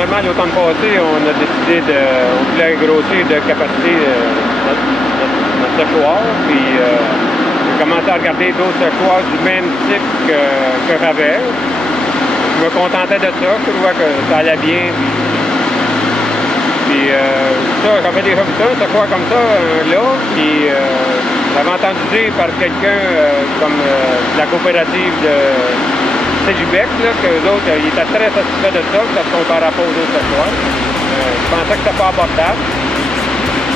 premièrement, l'automne passé, on a décidé on voulait grossir de capacité notre séchoir. Puis j'ai commencé à regarder d'autres séchoirs du même type que Ravel. Je me contentais de ça, je trouvais que ça allait bien. Puis ça, j'avais déjà vu ça, un séchoir comme ça, là. Puis j'avais entendu dire par quelqu'un comme la coopérative de Céjubec, qu'eux autres, ils étaient très satisfaits de ça, parce qu'on par rapport aux autres séchoirs. Je pensais que c'était pas abordable.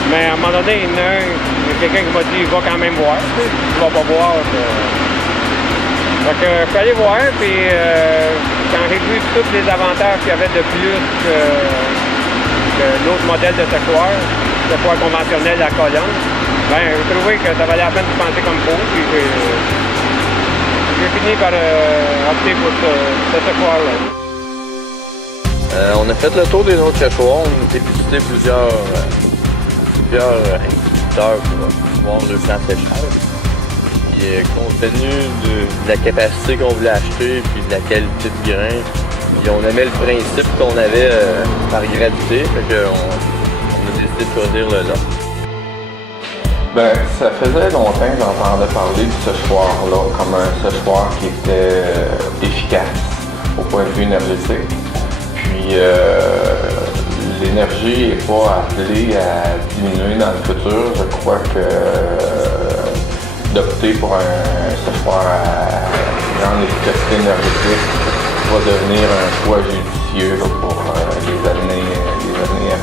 Mais à un moment donné, il y a quelqu'un qui m'a dit, va quand même voir, tu vas pas voir. Donc, je suis allé voir, puis quand j'ai vu tous les avantages qu'il y avait de plus que l'autre modèle de séchoir conventionnel à colonne, ben, j'ai trouvé que ça valait la peine de penser comme il faut, puis j'ai fini par opter pour ce séchoir-là. On a fait le tour des autres séchoirs, on a visité plusieurs instituteurs pour voir le plan de séchage. Puis, compte tenu de la capacité qu'on voulait acheter et de la qualité de grain, puis on aimait le principe qu'on avait par gravité, fait qu'on a décidé de choisir le lot. Ben, ça faisait longtemps que j'entendais parler du séchoir-là comme un séchoir qui était efficace au point de vue énergétique. Puis l'énergie n'est pas appelée à diminuer dans le futur. Je crois que d'opter pour un séchoir à grande efficacité énergétique va devenir un choix judicieux pour les années à venir.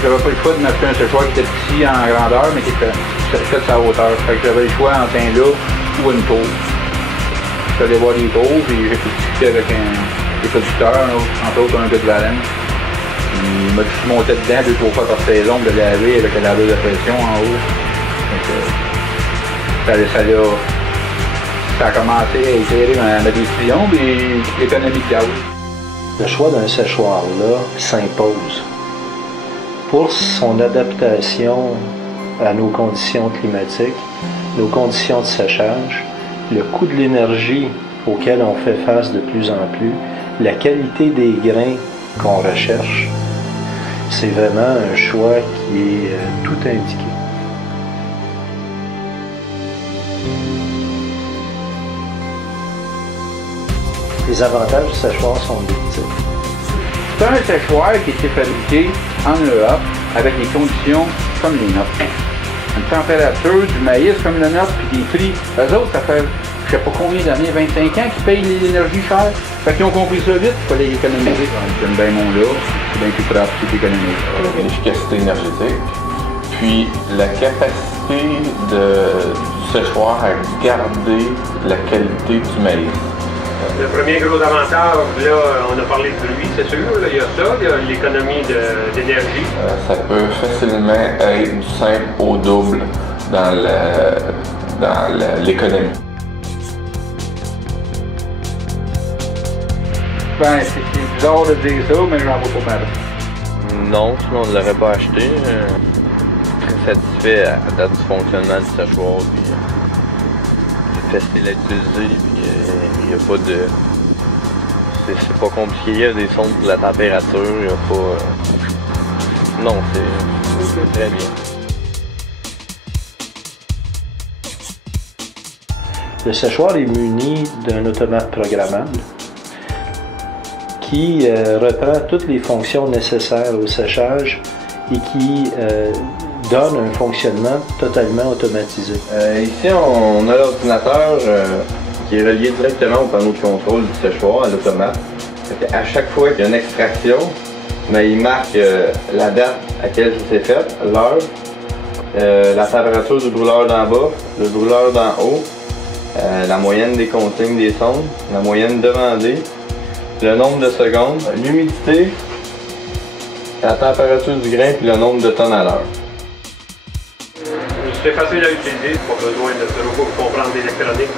J'avais pas le choix de m'acheter un séchoir qui était petit en grandeur, mais qui était fait de sa hauteur. Fait que j'avais le choix entre un là ou une tour. Je suis allé voir des tours, puis j'ai pu discuter avec des producteurs, entre autres un gars de Valence. Il m'a dit qu'il montait dedans 2-3 fois par saison de laver avec le laveur de pression en haut. Ça a commencé à éclairer ma décision, et l'économie de gaz. Le choix d'un séchoir-là s'impose. Pour son adaptation à nos conditions climatiques, nos conditions de séchage, le coût de l'énergie auquel on fait face de plus en plus, la qualité des grains qu'on recherche, c'est vraiment un choix qui est tout indiqué. Les avantages du séchoir sont multiples. C'est un séchoir qui a été fabriqué en Europe avec des conditions comme les nôtres. Une température du maïs comme le nôtre, puis des prix. Eux autres, ça fait je sais pas combien d'années, 25 ans, qu'ils payent l'énergie chère. Fait qu'ils ont compris ça vite, il fallait économiser. J'aime bien mon là, c'est bien plus propre, c'est économique. L'efficacité énergétique, puis la capacité du séchoir à garder la qualité du maïs. Le premier gros avantage, là, on a parlé de lui, c'est sûr, là, il y a ça, il y a l'économie d'énergie. Ça peut facilement être du simple au double dans l'économie. Ben, c'est bizarre de dire ça, mais j'en vois pas mal. Non, sinon on ne l'aurait pas acheté. Très satisfait à date du fonctionnement du séchoir. J'ai testé l'utiliser, puis il n'y a pas de... C'est pas compliqué, il y a des sondes de la température, il n'y a pas... Non, c'est très bien. Le séchoir est muni d'un automate programmable qui reprend toutes les fonctions nécessaires au séchage et qui donne un fonctionnement totalement automatisé. Ici, on a l'ordinateur qui est relié directement au panneau de contrôle du séchoir, à l'automate. À chaque fois qu'il y a une extraction, mais il marque la date à laquelle ça s'est fait, l'heure, la température du brûleur d'en bas, le brûleur d'en haut, la moyenne des consignes des sondes, la moyenne demandée, le nombre de secondes, l'humidité, la température du grain et le nombre de tonnes à l'heure. C'est facile à utiliser, pas besoin de trop comprendre l'électronique.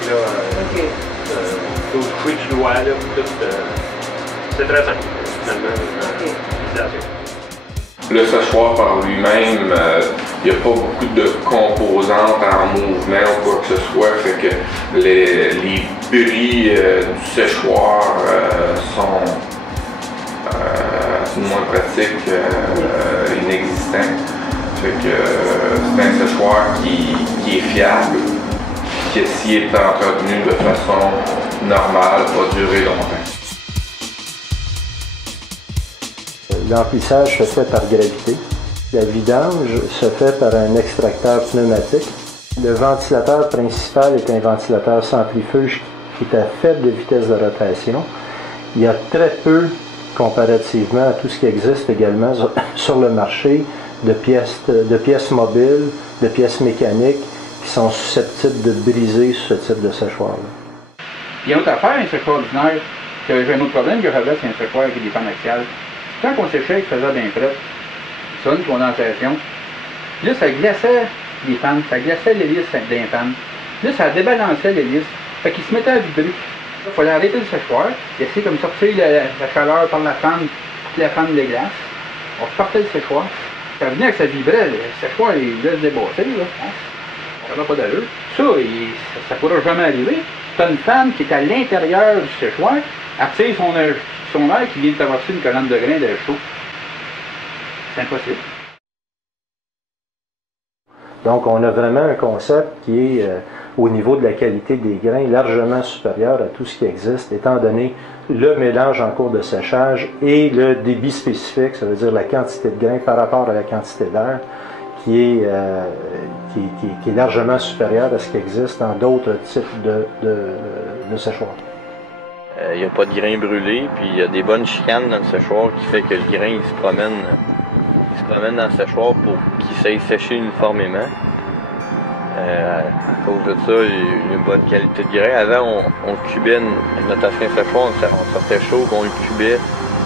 Tout switch doigt, c'est très simple finalement l'utilisation. Le séchoir par lui-même, il n'y a pas beaucoup de composantes en mouvement ou quoi que ce soit, fait que les bris du séchoir ou moins pratique, inexistant. Fait que c'est un séchoir qui est fiable, qui s'il est entretenu de façon normale, va durer longtemps. L'emplissage se fait par gravité. Le vidange se fait par un extracteur pneumatique. Le ventilateur principal est un ventilateur centrifuge qui est à faible vitesse de rotation. Il y a très peu, comparativement à tout ce qui existe également sur le marché, de pièces mobiles, de pièces mécaniques qui sont susceptibles de briser ce type de séchoir-là. Il y a une autre affaire, un séchoir ordinaire, que j'ai un autre problème que j'avais, c'est un séchoir avec des pannes axiales. Quand on séchait, il faisait bien prêt, ça, une condensation. Là, ça glaçait les pannes, ça glaçait l'hélice des pannes. Là, ça débalançait l'hélice. Fait qu'il se mettait à vibrer. Il fallait arrêter le séchoir, laisser comme sortir la chaleur par la fan, pour que la fan déglace. On repartait le séchoir. Ça venait que ça vibrait, le séchoir, il laisse débosser, là. Ça n'a pas d'allure. Ça ne pourra jamais arriver. Tu as une fan qui est à l'intérieur du séchoir, elle tire son air qui vient de traverser une colonne de grains d'air chaud. C'est impossible. Donc, on a vraiment un concept qui est, au niveau de la qualité des grains, largement supérieur à tout ce qui existe, étant donné le mélange en cours de séchage et le débit spécifique, ça veut dire la quantité de grains par rapport à la quantité d'air, qui est largement supérieure à ce qui existe dans d'autres types de séchoirs. Il n'y a pas de grains brûlés, puis il y a des bonnes chicanes dans le séchoir qui fait que le grain il se promène dans le séchoir pour qu'il s'aille sécher uniformément. À cause de ça, il y a une bonne qualité de grain. Avant, on cubait avec notre ancien séchoir, on sortait chaud, on le cubait,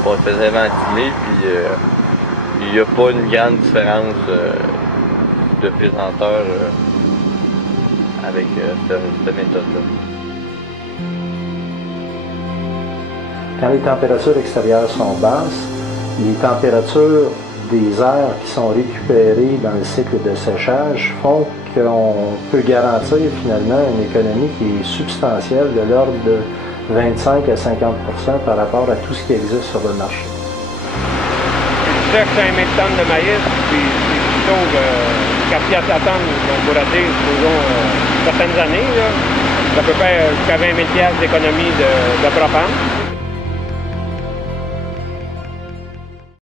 on le faisait ventiler, puis il n'y a pas une grande différence de pesanteur avec cette méthode-là. Quand les températures extérieures sont basses, les températures des airs qui sont récupérés dans le cycle de séchage font qu'on peut garantir finalement une économie qui est substantielle de l'ordre de 25 à 50% par rapport à tout ce qui existe sur le marché. Tu sèches 5 000 tonnes de maïs, puis tu sauves 4 piastres la tonne pour rater, disons, certaines années. Là. Ça peut faire jusqu'à 20 000 d'économie de propane.